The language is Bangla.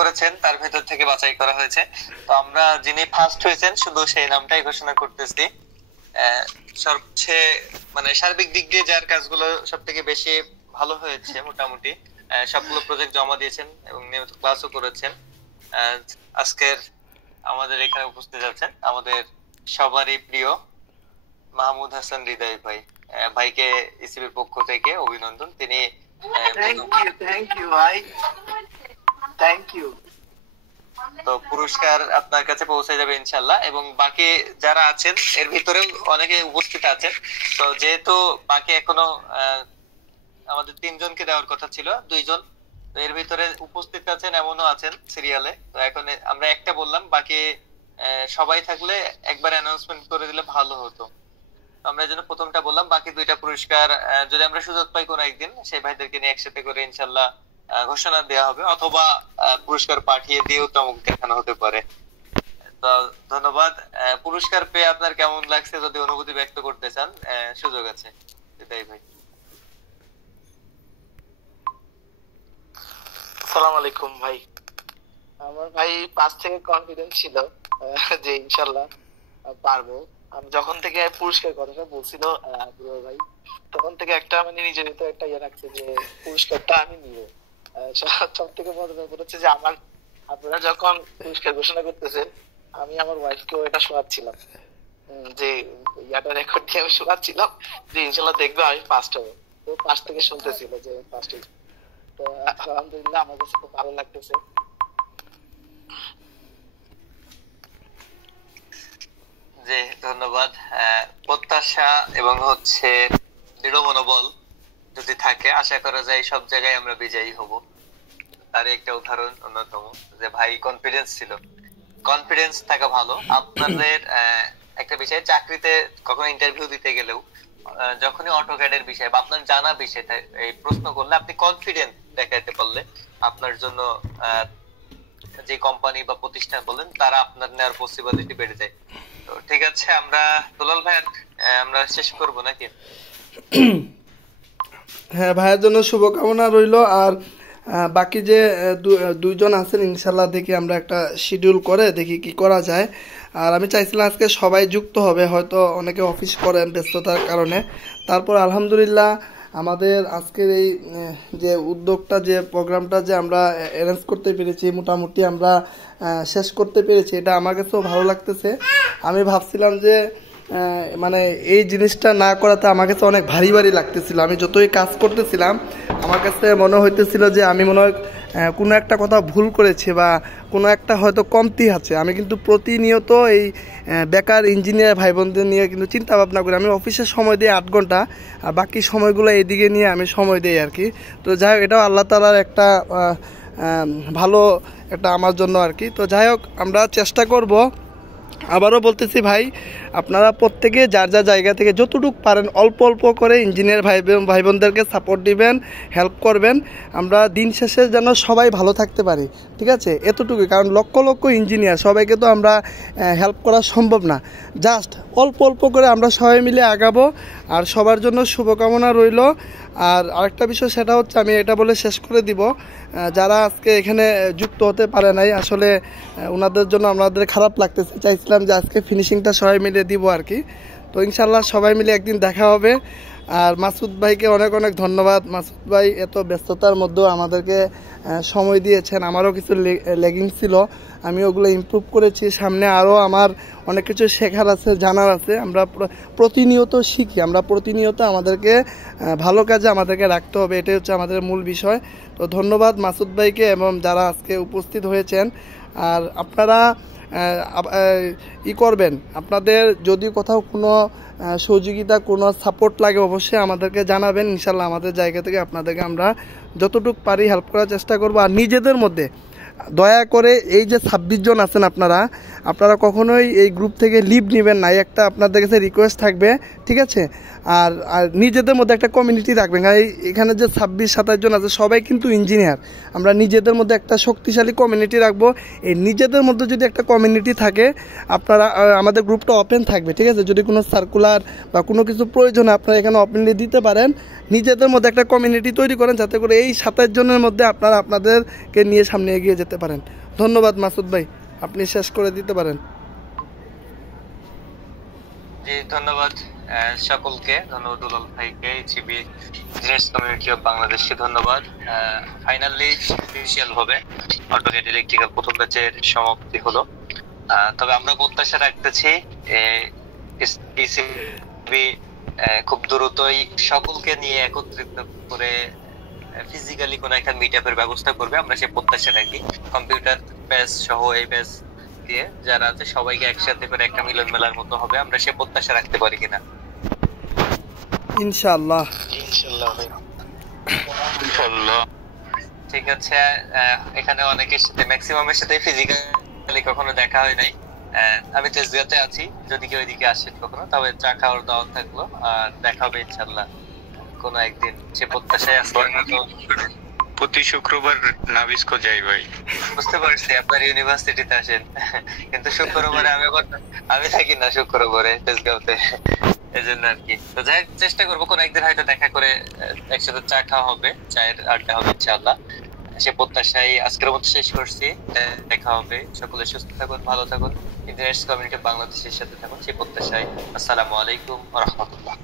করেছেন তার ভেতর থেকে বাছাই করা হয়েছে। তো আমরা যিনি ফার্স্ট হয়েছেন শুধু সেই নামটাই ঘোষণা করতেছি। সবচেয়ে মানে সার্বিক দিক দিয়ে যার কাজগুলো সব থেকে বেশি ভালো হয়েছে মোটামুটি, সবগুলো প্রজেক্ট জমা দিয়েছেন এবং নিয়মিত ক্লাসও করেছেন। আজকের আমাদের এখানে উপস্থিত আছেন আমাদের সবারই প্রিয় মাহমুদ হাসান হৃদয় ভাই। ভাইকে ইসিবির পক্ষ থেকে অভিনন্দন। তিনি থ্যাংক ইউ ভাই, থ্যাংক ইউ। তো পুরস্কার আপনার কাছে পৌঁছে যাবে ইনশাল্লাহ। এবং বাকি যারা আছেন এর ভিতরেও অনেকে উপস্থিত আছেন। তো যেহেতু বাকি এখনো আমাদের 3 জনকে দেওয়ার কথা ছিল, 2 জন তো এর ভিতরে উপস্থিত আছেন, এমনও আছেন সিরিয়ালে। তো এখন আমরা একটা বললাম, বাকি সবাই থাকলে একবার অ্যানাউন্সমেন্ট করে দিলে ভালো হতো। আমরা এই জন্য প্রথমটা বললাম, বাকি 2টা পুরস্কার যদি আমরা সুযোগ পাই কোনো একদিন সেই ভাইদেরকে নিয়ে একসাথে করে ইনশাল্লাহ ঘোষণা দেওয়া হবে, অথবা পুরস্কার পাঠিয়ে দিয়েও চমক দেখানো হতে পারে। তো ধন্যবাদ। পুরস্কার পেয়ে আপনার কেমন লাগছে যদি অনুভূতি ব্যক্ত করতে চান, সুযোগ আছে। এটাই ভাই। আসসালামু আলাইকুম ভাই। আমার ভাই 5 থেকে কনফিডেন্স ছিল যে ইনশাল্লাহ পারবো। আমি যখন থেকে পুরস্কার কথাটা বলছিল ভাই, তখন থেকে একটা মানে নিজের ভিতরে একটা ইয়ে রাখছে যে পুরস্কারটা আমি নিব। সব থেকে বড় ব্যাপার হচ্ছে যে আপনারা যখন পুরস্কার ঘোষণা করতেছেন, আমি আমার ওয়াইফকেও এটা শোনাচ্ছিলাম, যে ইয়াটা রেকর্ড দিয়ে আমি শোনাচ্ছিলাম যে ইনশাল্লাহ দেখবে আমি ফার্স্ট হবো। তো পাশ থেকে শুনতেছিল যে ফার্স্ট। তো আলহামদুলিল্লাহ আমার কাছে খুব ভালো লাগতেছে। জি ধন্যবাদ। প্রত্যাশা এবং হচ্ছে দৃঢ় মনোবল যদি থাকে, আশা করা যায় সব জায়গায় আমরা বিজয়ী হব। তার একটা উদাহরণ অন্যতম যে ভাই কনফিডেন্স ছিল। কনফিডেন্স থাকা ভালো। আপনাদের একটা বিষয়, চাকরিতে কখনো ইন্টারভিউ দিতে গেলেও যখনই অটোক্যাডের বিষয় বা আপনার জানা বিষয়টা এই প্রশ্ন করলে আপনি কনফিডেন্ট দেখাতে পারলে আপনার জন্য যে কোম্পানি বা প্রতিষ্ঠান বলেন তারা আপনার নেওয়ার পসিবিলিটি বেড়ে যায়। তো ঠিক আছে, আমরা দুলাল ভাই আমরা শেষ করব নাকি? হ্যাঁ, ভাইয়ের জন্য শুভকামনা রইল। আর বাকি যে 2 জন আছেন ইনশাল্লাহ দেখি আমরা একটা শিডিউল করে দেখি কি করা যায়। আর আমি চাইছিলাম আজকে সবাই যুক্ত হবে, হয়তো অনেকে অফিস করেন ব্যস্ততার কারণে। তারপর আলহামদুলিল্লাহ আমাদের আজকের এই যে উদ্যোগটা, যে প্রোগ্রামটা যে আমরা অ্যারেঞ্জ করতে পেরেছি, মোটামুটি আমরা শেষ করতে পেরেছি, এটা আমার কাছেও ভালো লাগতেছে। আমি ভাবছিলাম যে মানে এই জিনিসটা না করাতে আমার কাছে অনেক ভারী ভারী লাগতেছিল। আমি যতই কাজ করতেছিলাম আমার কাছে মনে হইতেছিল যে আমি মনে হয় কোনো একটা কথা ভুল করেছি বা কোনো একটা হয়তো কমতি আছে। আমি কিন্তু প্রতিনিয়ত এই বেকার ইঞ্জিনিয়ার ভাই বোনদের নিয়ে কিন্তু চিন্তা ভাবনা করি। আমি অফিসের সময় দিই 8 ঘন্টা, আর বাকি সময়গুলো এইদিকে নিয়ে আমি সময় দিই আর কি। তো যাই হোক, এটাও আল্লাহ তাআলার একটা ভালো একটা আমার জন্য আর কি। তো যাই হোক, আমরা চেষ্টা করব। আবারও বলতেছি ভাই, আপনারা প্রত্যেকে যার যার জায়গা থেকে যতটুকু পারেন অল্প অল্প করে ইঞ্জিনিয়ার ভাই বোনদেরকে সাপোর্ট দিবেন, হেল্প করবেন। আমরা দিন শেষে যেন সবাই ভালো থাকতে পারি, ঠিক আছে? এতটুকুই। কারণ লক্ষ লক্ষ ইঞ্জিনিয়ার, সবাইকে তো আমরা হেল্প করা সম্ভব না। জাস্ট অল্প অল্প করে আমরা সবাই মিলে আগাবো। আর সবার জন্য শুভকামনা রইল। আর আরেকটা বিষয়, সেটা হচ্ছে আমি এটা বলে শেষ করে দিব, যারা আজকে এখানে যুক্ত হতে পারে নাই, আসলে ওনাদের জন্য আমাদের খারাপ লাগতেছে। চাইছিলাম যে আজকে ফিনিশিংটা সবাই মিলে দিব আর কি। তো ইনশাল্লাহ সবাই মিলে একদিন দেখা হবে। আর মাসুদ ভাইকে অনেক অনেক ধন্যবাদ। মাসুদ ভাই এত ব্যস্ততার মধ্যেও আমাদেরকে সময় দিয়েছেন। আমারও কিছু লেগিং ছিল, আমি ওগুলো ইমপ্রুভ করেছি। সামনে আরও আমার অনেক কিছু শেখার আছে, জানার আছে। আমরা প্রতিনিয়ত শিখি, আমরা প্রতিনিয়ত আমাদেরকে ভালো কাজে আমাদেরকে রাখতে হবে, এটাই হচ্ছে আমাদের মূল বিষয়। তো ধন্যবাদ মাসুদ ভাইকে এবং যারা আজকে উপস্থিত হয়েছেন। আর আপনারা করবেন, আপনাদের যদি কোথাও কোনো সহযোগিতা, কোনো সাপোর্ট লাগে অবশ্যই আমাদেরকে জানাবেন। ইনশাল্লাহ আমাদের জায়গা থেকে আপনাদেরকে আমরা যতটুকু পারি হেল্প করার চেষ্টা করব। আর নিজেদের মধ্যে দয়া করে এই যে 26 জন আছেন আপনারা, আপনারা কখনোই এই গ্রুপ থেকে লিভ নেবেন না, একটা আপনাদের কাছে রিকোয়েস্ট থাকবে, ঠিক আছে? আর আর নিজেদের মধ্যে একটা কমিউনিটি রাখবেন, কারণ এখানে যে 26-27 জন আছে সবাই কিন্তু ইঞ্জিনিয়ার। আমরা নিজেদের মধ্যে একটা শক্তিশালী কমিউনিটি রাখবো। এই নিজেদের মধ্যে যদি একটা কমিউনিটি থাকে, আপনারা আমাদের গ্রুপটা ওপেন থাকবে, ঠিক আছে? যদি কোনো সার্কুলার বা কোনো কিছু প্রয়োজনে আপনারা এখানে ওপেনলি দিতে পারেন। নিজেদের মধ্যে একটা কমিউনিটি তৈরি করেন, যাতে করে এই 27 জনের মধ্যে আপনারা আপনাদেরকে নিয়ে সামনে এগিয়ে যেতে পারেন। ধন্যবাদ মাসুদ ভাই, আপনি শেষ করে দিতে পারেন। জি ধন্যবাদ সকলকে, ধন্যবাদ দুলাল ভাইকে, ইচিবি ইঞ্জিনিয়ার্স কমিউনিটি অফ বাংলাদেশকে ধন্যবাদ। ফাইনালি অফিশিয়াল হবে অটোক্যাড ইলেকট্রিক্যাল প্রথম ব্যাচের সমাপ্তি হলো। তবে আমরা প্রত্যাশা রাখতেছি ইচিবি খুব দ্রুতই সকলকে নিয়ে একত্রিত করে ফিজিক্যালি কোনো একটা মিট আপের ব্যবস্থা করবে, আমরা সে প্রত্যাশা রাখি। কম্পিউটার ব্যাচ সহ এই ব্যাচ দিয়ে যারা আছে সবাইকে একসাথে করে একটা মিলন মেলার মতো হবে, আমরা সে প্রত্যাশা রাখতে পারি কিনা? ইনশাআল্লাহ। ইনশাআল্লাহ। ঠিক আছে, এখানে অনেকের সাথে ম্যাক্সিমামের সাথে ফিজিক্যালি কখনো দেখা হয় নাই। আমি তেজগাঁওতে আছি, যদি কেউ এদিকে আসেন কখনো তবে চা খাওয়ার দাওয়াত থাকলো, আর দেখা হবে ইনশাআল্লাহ কোনো একদিন, সে প্রত্যাশায় আজকের মতো। প্রতি শুক্রবার নাবিস্কো যাই ভাই। বুঝতে পারছি আপনার ইউনিভার্সিটিতে আসেন, কিন্তু শুক্রবারে আমি থাকি না শুক্রবারে তেজগাঁওতে, এই জন্য আর কি। তো যাই চেষ্টা করবো কোনো একদিন হয়তো দেখা করে একসাথে চা খাওয়া হবে, চায়ের আড্ডা হবে ইনশাআল্লাহ। সে প্রত্যাশায় আজকের মতো শেষ করছি। দেখা হবে, সকলে সুস্থ থাকুন, ভালো থাকুন, ইন্টারনেট কমিউনিটি বাংলাদেশের সাথে থাকুন, সেই প্রত্যাশায়। আসসালামু আলাইকুম ওয়া রাহমাতুল্লাহ।